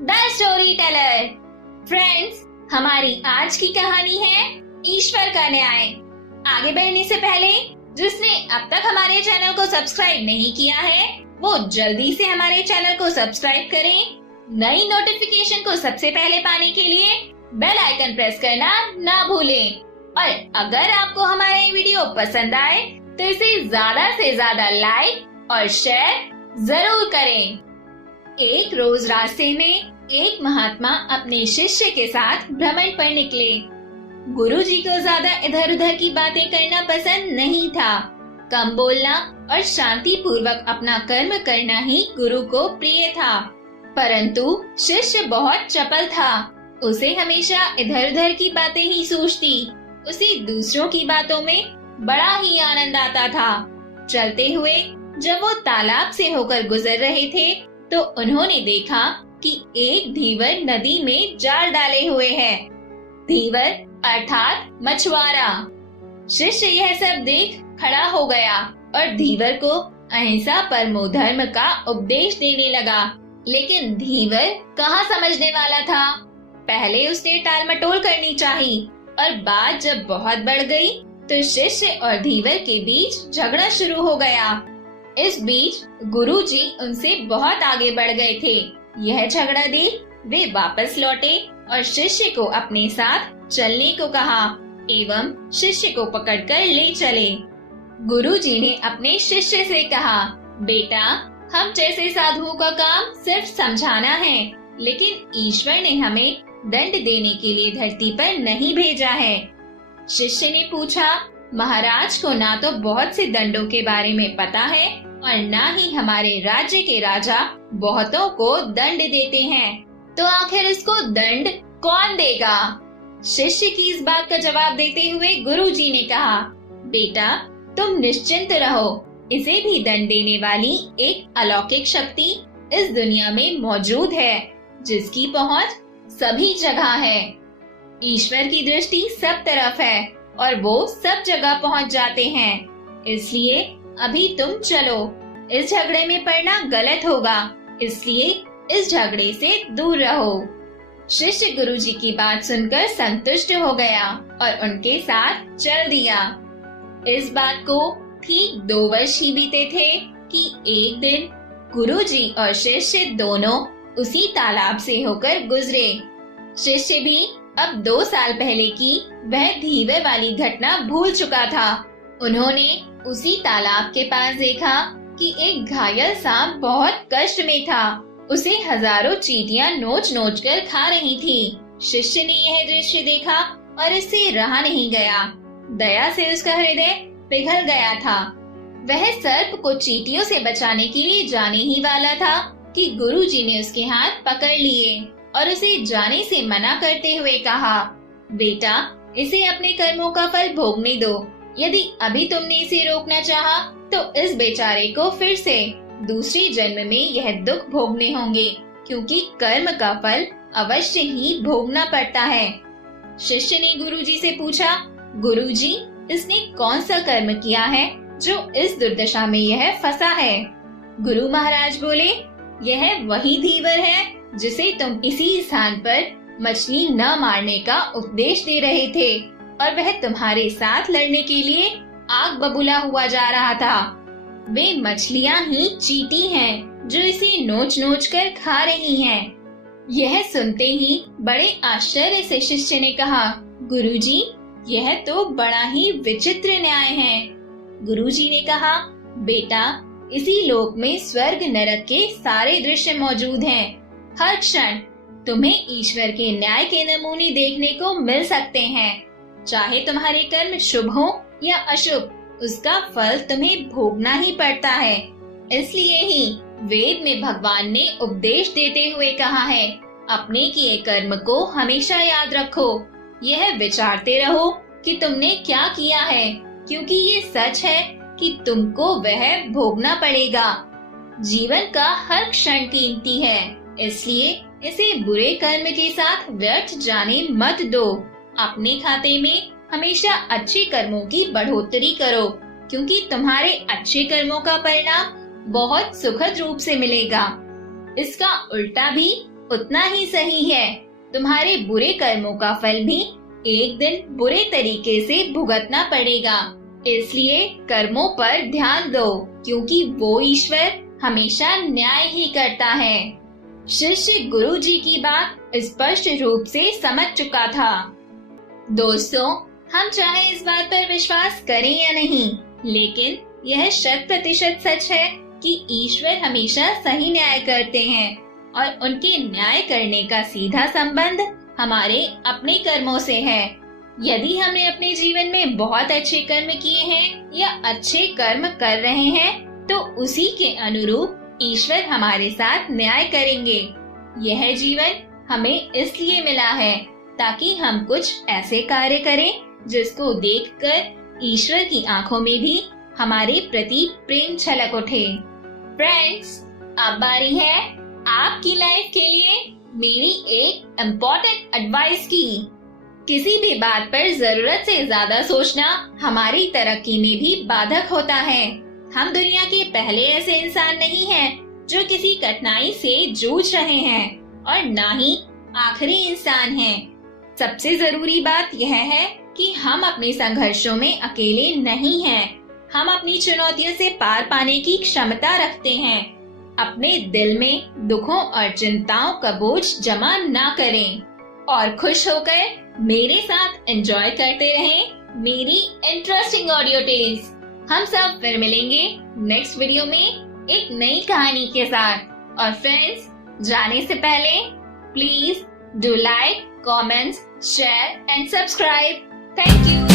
The story teller. Friends, हमारी आज की कहानी है ईश्वर का न्याय। आगे बढ़ने से पहले जिसने अब तक हमारे चैनल को सब्सक्राइब नहीं किया है वो जल्दी से हमारे चैनल को सब्सक्राइब करें। नई नोटिफिकेशन को सबसे पहले पाने के लिए बेल आइकन प्रेस करना ना भूलें। और अगर आपको हमारा ये वीडियो पसंद आए तो इसे ज्यादा से ज्यादा लाइक और शेयर जरूर करें। एक रोज रास्ते में एक महात्मा अपने शिष्य के साथ भ्रमण पर निकले। गुरुजी को ज्यादा इधर उधर की बातें करना पसंद नहीं था। कम बोलना और शांति पूर्वक अपना कर्म करना ही गुरु को प्रिय था। परंतु शिष्य बहुत चपल था। उसे हमेशा इधर उधर की बातें ही सूझती। उसे दूसरों की बातों में बड़ा ही आनंद आता था। चलते हुए जब वो तालाब से होकर गुजर रहे थे तो उन्होंने देखा कि एक धीवर नदी में जाल डाले हुए है। धीवर अर्थात मछुआरा। शिष्य यह सब देख खड़ा हो गया और धीवर को अहिंसा परमो धर्म का उपदेश देने लगा। लेकिन धीवर कहाँ समझने वाला था। पहले उसने टाल मटोल करनी चाहिए और बात जब बहुत बढ़ गई तो शिष्य और धीवर के बीच झगड़ा शुरू हो गया। इस बीच गुरुजी उनसे बहुत आगे बढ़ गए थे। यह झगड़ा देख वे वापस लौटे और शिष्य को अपने साथ चलने को कहा एवं शिष्य को पकड़कर ले चले। गुरुजी ने अपने शिष्य से कहा, बेटा, हम जैसे साधुओं का काम सिर्फ समझाना है, लेकिन ईश्वर ने हमें दंड देने के लिए धरती पर नहीं भेजा है। शिष्य ने पूछा, महाराज को ना तो बहुत से दंडों के बारे में पता है और ना ही हमारे राज्य के राजा बहुतों को दंड देते हैं, तो आखिर इसको दंड कौन देगा। शिष्य की इस बात का जवाब देते हुए गुरुजी ने कहा, बेटा, तुम निश्चिंत रहो। इसे भी दंड देने वाली एक अलौकिक शक्ति इस दुनिया में मौजूद है, जिसकी पहुंच सभी जगह है। ईश्वर की दृष्टि सब तरफ है और वो सब जगह पहुंच जाते हैं। इसलिए अभी तुम चलो। इस झगड़े में पड़ना गलत होगा, इसलिए इस झगड़े से दूर रहो। शिष्य गुरुजी की बात सुनकर संतुष्ट हो गया और उनके साथ चल दिया। इस बात को ठीक 2 वर्ष ही बीते थे कि एक दिन गुरुजी और शिष्य दोनों उसी तालाब से होकर गुजरे। शिष्य भी अब 2 साल पहले की वह धीवर वाली घटना भूल चुका था। उन्होंने उसी तालाब के पास देखा कि एक घायल सांप बहुत कष्ट में था। उसे हजारों चींटियां नोच नोच कर खा रही थी। शिष्य ने यह दृश्य देखा और इससे रहा नहीं गया। दया से उसका हृदय पिघल गया था। वह सर्प को चींटियों से बचाने के लिए जाने ही वाला था कि गुरुजी ने उसके हाथ पकड़ लिए और उसे जाने से मना करते हुए कहा, बेटा, इसे अपने कर्मों का फल भोगने दो। यदि अभी तुमने इसे रोकना चाहा तो इस बेचारे को फिर से दूसरे जन्म में यह दुख भोगने होंगे, क्योंकि कर्म का फल अवश्य ही भोगना पड़ता है। शिष्य ने गुरुजी से पूछा, गुरुजी, इसने कौन सा कर्म किया है जो इस दुर्दशा में यह फंसा है। गुरु महाराज बोले, यह वही धीवर है जिसे तुम इसी स्थान पर मछली न मारने का उपदेश दे रहे थे और वह तुम्हारे साथ लड़ने के लिए आग बबूला हुआ जा रहा था। वे मछलियां ही चींटी हैं जो इसे नोच नोच कर खा रही हैं। यह सुनते ही बड़े आश्चर्य से शिष्य ने कहा, गुरुजी, यह तो बड़ा ही विचित्र न्याय है। गुरुजी ने कहा, बेटा, इसी लोक में स्वर्ग नरक के सारे दृश्य मौजूद हैं। हर क्षण तुम्हें ईश्वर के न्याय के नमूने देखने को मिल सकते हैं। चाहे तुम्हारे कर्म शुभ हो या अशुभ, उसका फल तुम्हें भोगना ही पड़ता है। इसलिए ही वेद में भगवान ने उपदेश देते हुए कहा है, अपने किए कर्म को हमेशा याद रखो। यह विचारते रहो कि तुमने क्या किया है, क्योंकि ये सच है कि तुमको वह भोगना पड़ेगा। जीवन का हर क्षण कीमती है, इसलिए इसे बुरे कर्म के साथ व्यर्थ जाने मत दो। अपने खाते में हमेशा अच्छे कर्मों की बढ़ोतरी करो, क्योंकि तुम्हारे अच्छे कर्मों का परिणाम बहुत सुखद रूप से मिलेगा। इसका उल्टा भी उतना ही सही है। तुम्हारे बुरे कर्मों का फल भी एक दिन बुरे तरीके से भुगतना पड़ेगा। इसलिए कर्मों पर ध्यान दो, क्योंकि वो ईश्वर हमेशा न्याय ही करता है। शिष्य गुरु जी की बात स्पष्ट रूप से समझ चुका था। दोस्तों, हम चाहे इस बात पर विश्वास करें या नहीं, लेकिन यह 100% सच है कि ईश्वर हमेशा सही न्याय करते हैं और उनके न्याय करने का सीधा संबंध हमारे अपने कर्मों से है। यदि हमने अपने जीवन में बहुत अच्छे कर्म किए हैं या अच्छे कर्म कर रहे हैं, तो उसी के अनुरूप ईश्वर हमारे साथ न्याय करेंगे। यह जीवन हमें इसलिए मिला है ताकि हम कुछ ऐसे कार्य करें जिसको देखकर ईश्वर की आंखों में भी हमारे प्रति प्रेम छलक उठे। फ्रेंड्स, अब बारी है आपकी लाइफ के लिए मेरी एक इम्पोर्टेंट एडवाइस की। किसी भी बात पर जरूरत से ज्यादा सोचना हमारी तरक्की में भी बाधक होता है। हम दुनिया के पहले ऐसे इंसान नहीं हैं जो किसी कठिनाई से जूझ रहे हैं और ना ही आखिरी इंसान हैं। सबसे जरूरी बात यह है कि हम अपने संघर्षों में अकेले नहीं हैं। हम अपनी चुनौतियों से पार पाने की क्षमता रखते हैं। अपने दिल में दुखों और चिंताओं का बोझ जमा ना करें और खुश होकर मेरे साथ एंजॉय करते रहें मेरी इंटरेस्टिंग ऑडियो टेल्स। हम सब फिर मिलेंगे नेक्स्ट वीडियो में एक नई कहानी के साथ। और फ्रेंड्स, जाने से पहले please do like, comments, share and subscribe. Thank you.